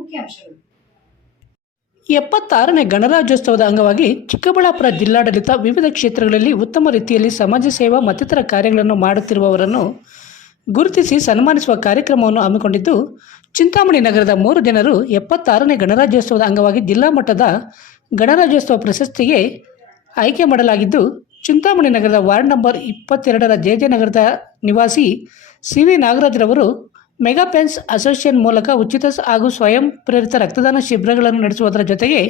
ಮುಖ್ಯಾಂಶಗಳು ಎಪ್ಪತ್ತಾರನೇ ಗಣರಾಜ್ಯೋತ್ಸವದ ಅಂಗವಾಗಿ ಚಿಕ್ಕಬಳ್ಳಾಪುರ ಜಿಲ್ಲಾಡಳಿತ ವಿವಿಧ ಕ್ಷೇತ್ರಗಳಲ್ಲಿ ಉತ್ತಮ ರೀತಿಯಲ್ಲಿ ಸಮಾಜ ಸೇವಾ, ಮತ್ತಿತರ ಕಾರ್ಯಗಳನ್ನು ಮಾಡುತ್ತಿರುವವರನ್ನು ಗುರುತಿಸಿ ಸನ್ಮಾನಿಸುವ ಕಾರ್ಯಕ್ರಮವನ್ನು ಹಮ್ಮಿಕೊಂಡಿದ್ದು, ಚಿಂತಾಮಣಿ ನಗರದ ಮೂರು ಜನರು ಎಪ್ಪತ್ತಾರನೇ ಗಣರಾಜ್ಯೋತ್ಸವದ ಅಂಗವಾಗಿ ಜಿಲ್ಲಾ ಮಟ್ಟದ ಗಣರಾಜ್ಯೋತ್ಸವ ಪ್ರಶಸ್ತಿಗೆ ಆಯ್ಕೆ ಮಾಡಲಾಗಿದ್ದು, ಚಿಂತಾಮಣಿ ನಗರದ ವಾರ್ಡ್ ನಂಬರ್ ಇಪ್ಪತ್ತೆರಡರ ಜೆಜೆನಗರದ ನಿವಾಸಿ ಸಿ ವಿ ನಾಗರಾಜ್ರವರು ಮೆಗಾ ಪೆನ್ಸ್ ಅಸೋಸಿಯೇಷನ್ ಮೂಲಕ ಉಚಿತ ಹಾಗೂ ಸ್ವಯಂ ಪ್ರೇರಿತ ರಕ್ತದಾನ ಶಿಬಿರಗಳನ್ನು ನಡೆಸುವುದರ ಜೊತೆಗೆ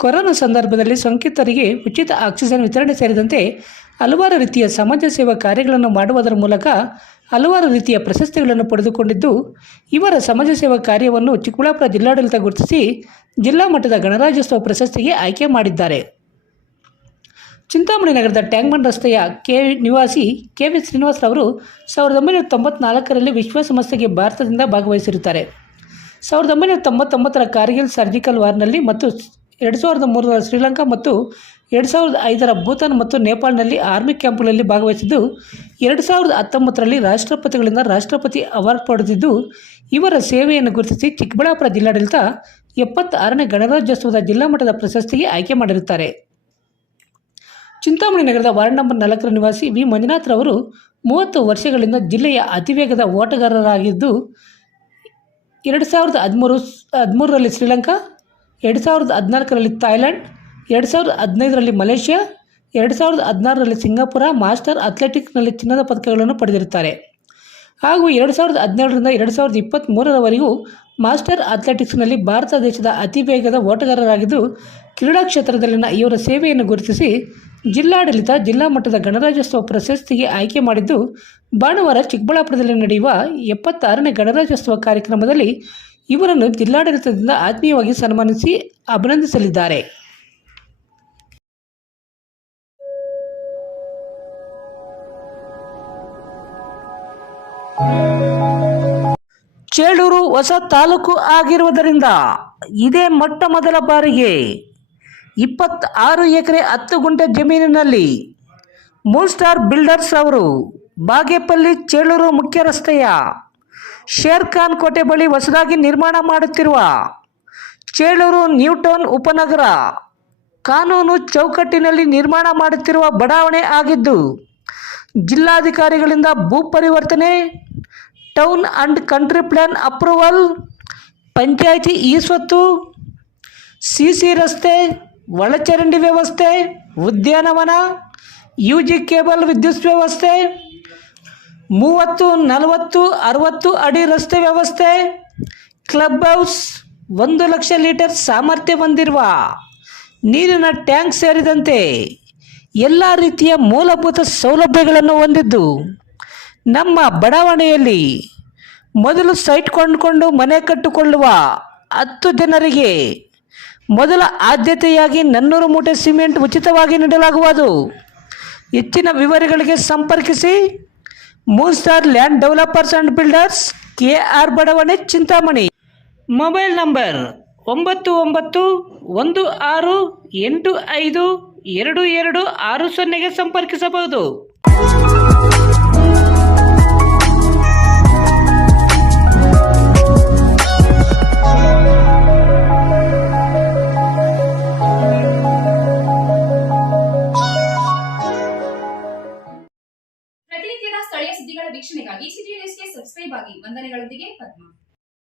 ಕೊರೋನಾ ಸಂದರ್ಭದಲ್ಲಿ ಸೋಂಕಿತರಿಗೆ ಉಚಿತ ಆಕ್ಸಿಜನ್ ವಿತರಣೆ ಸೇರಿದಂತೆ ಹಲವಾರು ರೀತಿಯ ಸಮಾಜ ಸೇವಾ ಕಾರ್ಯಗಳನ್ನು ಮಾಡುವುದರ ಮೂಲಕ ಹಲವಾರು ರೀತಿಯ ಪ್ರಶಸ್ತಿಗಳನ್ನು ಪಡೆದುಕೊಂಡಿದ್ದು, ಇವರ ಸಮಾಜ ಸೇವಾ ಕಾರ್ಯವನ್ನು ಚಿಕ್ಕಬಳ್ಳಾಪುರ ಜಿಲ್ಲಾಡಳಿತ ಗುರುತಿಸಿ ಜಿಲ್ಲಾ ಮಟ್ಟದ ಗಣರಾಜ್ಯೋತ್ಸವ ಪ್ರಶಸ್ತಿಗೆ ಆಯ್ಕೆ ಮಾಡಿದ್ದಾರೆ. ಚಿಂತಾಮಣಿ ನಗರದ ಟ್ಯಾಂಕ್ಮನ್ ರಸ್ತೆಯ ಕೆ ನಿವಾಸಿ ಕೆ ವಿ ಶ್ರೀನಿವಾಸರವರು ಸಾವಿರದ ಒಂಬೈನೂರ ತೊಂಬತ್ನಾಲ್ಕರಲ್ಲಿ ವಿಶ್ವಸಂಸ್ಥೆಗೆ ಭಾರತದಿಂದ ಭಾಗವಹಿಸಿರುತ್ತಾರೆ. ಸಾವಿರದ ಒಂಬೈನೂರ ತೊಂಬತ್ತೊಂಬತ್ತರ ಕಾರ್ಗಿಲ್ ಸರ್ಜಿಕಲ್ ವಾರ್ನಲ್ಲಿ ಮತ್ತು ಎರಡು ಸಾವಿರದ ಮೂರರ ಶ್ರೀಲಂಕಾ ಮತ್ತು ಎರಡು ಸಾವಿರದ ಐದರ ಭೂತಾನ್ ಮತ್ತು ನೇಪಾಳನಲ್ಲಿ ಆರ್ಮಿ ಕ್ಯಾಂಪ್ಗಳಲ್ಲಿ ಭಾಗವಹಿಸಿದ್ದು, ಎರಡು ಸಾವಿರದ ಹತ್ತೊಂಬತ್ತರಲ್ಲಿ ರಾಷ್ಟ್ರಪತಿಗಳಿಂದ ರಾಷ್ಟ್ರಪತಿ ಅವಾರ್ಡ್ ಪಡೆದಿದ್ದು, ಇವರ ಸೇವೆಯನ್ನು ಗುರುತಿಸಿ ಚಿಕ್ಕಬಳ್ಳಾಪುರ ಜಿಲ್ಲಾಡಳಿತ ಎಪ್ಪತ್ತಾರನೇ ಗಣರಾಜ್ಯೋತ್ಸವದ ಜಿಲ್ಲಾ ಮಟ್ಟದ ಪ್ರಶಸ್ತಿಗೆ ಆಯ್ಕೆ ಮಾಡಿರುತ್ತಾರೆ. ಚಿಂತಾಮಣಿ ನಗರದ ವಾರ್ಡ್ ನಂಬರ್ ನಾಲ್ಕರ ನಿವಾಸಿ ವಿ. ಮಂಜುನಾಥ್ರವರು ಮೂವತ್ತು ವರ್ಷಗಳಿಂದ ಜಿಲ್ಲೆಯ ಅತಿವೇಗದ ಓಟಗಾರರಾಗಿದ್ದು, ಎರಡು ಸಾವಿರದ ಹದಿಮೂರು ಹದಿಮೂರರಲ್ಲಿ ಶ್ರೀಲಂಕಾ, ಎರಡು ಸಾವಿರದ ಹದಿನಾಲ್ಕರಲ್ಲಿ ಥಾಯ್ಲೆಂಡ್, ಎರಡು ಸಾವಿರದ ಹದಿನೈದರಲ್ಲಿ ಮಲೇಷ್ಯಾ, ಎರಡು ಸಾವಿರದ ಹದಿನಾರರಲ್ಲಿ ಸಿಂಗಾಪುರ ಮಾಸ್ಟರ್ ಅಥ್ಲೆಟಿಕ್ಸ್ನಲ್ಲಿ ಚಿನ್ನದ ಪದಕಗಳನ್ನು ಪಡೆದಿರುತ್ತಾರೆ. ಹಾಗೂ ಎರಡು ಸಾವಿರದ ಹದಿನೇಳರಿಂದ ಎರಡು ಸಾವಿರದ ಇಪ್ಪತ್ತ್ಮೂರರವರೆಗೂ ಮಾಸ್ಟರ್ ಅಥ್ಲೆಟಿಕ್ಸ್ನಲ್ಲಿ ಭಾರತ ದೇಶದ ಅತಿ ವೇಗದ ಓಟಗಾರರಾಗಿದ್ದು, ಕ್ರೀಡಾ ಕ್ಷೇತ್ರದಲ್ಲಿನ ಇವರ ಸೇವೆಯನ್ನು ಗುರುತಿಸಿ ಜಿಲ್ಲಾಡಳಿತ ಜಿಲ್ಲಾ ಮಟ್ಟದ ಗಣರಾಜ್ಯೋತ್ಸವ ಪ್ರಶಸ್ತಿಗೆ ಆಯ್ಕೆ ಮಾಡಿದ್ದು, ಭಾನುವಾರ ಚಿಕ್ಕಬಳ್ಳಾಪುರದಲ್ಲಿ ನಡೆಯುವ ಎಪ್ಪತ್ತಾರನೇ ಗಣರಾಜ್ಯೋತ್ಸವ ಕಾರ್ಯಕ್ರಮದಲ್ಲಿ ಇವರನ್ನು ಜಿಲ್ಲಾಡಳಿತದಿಂದ ಆತ್ಮೀಯವಾಗಿ ಸನ್ಮಾನಿಸಿ ಅಭಿನಂದಿಸಲಿದ್ದಾರೆ. ಚೇಳೂರು ಹೊಸ ತಾಲೂಕು ಆಗಿರುವುದರಿಂದ ಇದೇ ಮೊಟ್ಟ ಮೊದಲ ಬಾರಿಗೆ ಇಪ್ಪತ್ತಾರು ಎಕರೆ ಹತ್ತು ಗುಂಟೆ ಜಮೀನಿನಲ್ಲಿ ಮೂನ್ ಸ್ಟಾರ್ ಬಿಲ್ಡರ್ಸ್ ಅವರು ಬಾಗೇಪಲ್ಲಿ ಚೇಳೂರು ಮುಖ್ಯ ರಸ್ತೆಯ ಶೇರ್ ಖಾನ್ ಕೋಟೆ ಬಳಿ ಹೊಸದಾಗಿ ನಿರ್ಮಾಣ ಮಾಡುತ್ತಿರುವ ಚೇಳೂರು ನ್ಯೂಟೌನ್ ಉಪನಗರ ಕಾನೂನು ಚೌಕಟ್ಟಿನಲ್ಲಿ ನಿರ್ಮಾಣ ಮಾಡುತ್ತಿರುವ ಬಡಾವಣೆ ಆಗಿದ್ದು, ಜಿಲ್ಲಾಧಿಕಾರಿಗಳಿಂದ ಭೂ ಪರಿವರ್ತನೆ, town and country plan approval, panchayat ಈ ಸ್ವತ್ತು, ಸಿ ಸಿ ರಸ್ತೆ ಒಳಚರಂಡಿ ವ್ಯವಸ್ಥೆ, ಉದ್ಯಾನವನ ಯು ಜಿ ಕೇಬಲ್ ವಿದ್ಯುತ್ ವ್ಯವಸ್ಥೆ, ಮೂವತ್ತು, ನಲವತ್ತು, ಅರವತ್ತು ಅಡಿ ರಸ್ತೆ ವ್ಯವಸ್ಥೆ, ಕ್ಲಬ್ ಹೌಸ್, ಒಂದು ಲಕ್ಷ ಲೀಟರ್ ಸಾಮರ್ಥ್ಯ ಹೊಂದಿರುವ ನೀರಿನ ಟ್ಯಾಂಕ್ ಸೇರಿದಂತೆ ಎಲ್ಲ ರೀತಿಯ ಮೂಲಭೂತ ಸೌಲಭ್ಯಗಳನ್ನು ಹೊಂದಿದ್ದು, ನಮ್ಮ ಬಡಾವಣೆಯಲ್ಲಿ ಮೊದಲು ಸೈಟ್ ಕೊಂಡುಕೊಂಡು ಮನೆ ಕಟ್ಟಿಕೊಳ್ಳುವ ಹತ್ತು ಜನರಿಗೆ ಮೊದಲ ಆದ್ಯತೆಯಾಗಿ ನನ್ನೂರು ಮೂಟೆ ಸಿಮೆಂಟ್ ಉಚಿತವಾಗಿ ನೀಡಲಾಗುವುದು. ಹೆಚ್ಚಿನ ವಿವರಗಳಿಗೆ ಸಂಪರ್ಕಿಸಿ moon star land developers and builders K R ಬಡಾವಣೆ, ಚಿಂತಾಮಣಿ. ಮೊಬೈಲ್ ನಂಬರ್ ಒಂಬತ್ತು ಒಂಬತ್ತು ಒಂದು ಆರು ಎಂಟು ಐದು ಎರಡು ಎರಡು ಆರು ಸೊನ್ನೆಗೆ ಸಂಪರ್ಕಿಸಬಹುದು. ವೀಕ್ಷಣೆಗಾಗಿ ಸಿಟಿ ನ್ಯೂಸ್ಗೆ ಸಬ್ಸ್ಕ್ರೈಬ್ ಆಗಿ ವಂದನೆಗಳೊಂದಿಗೆ ಪದ್ಮ.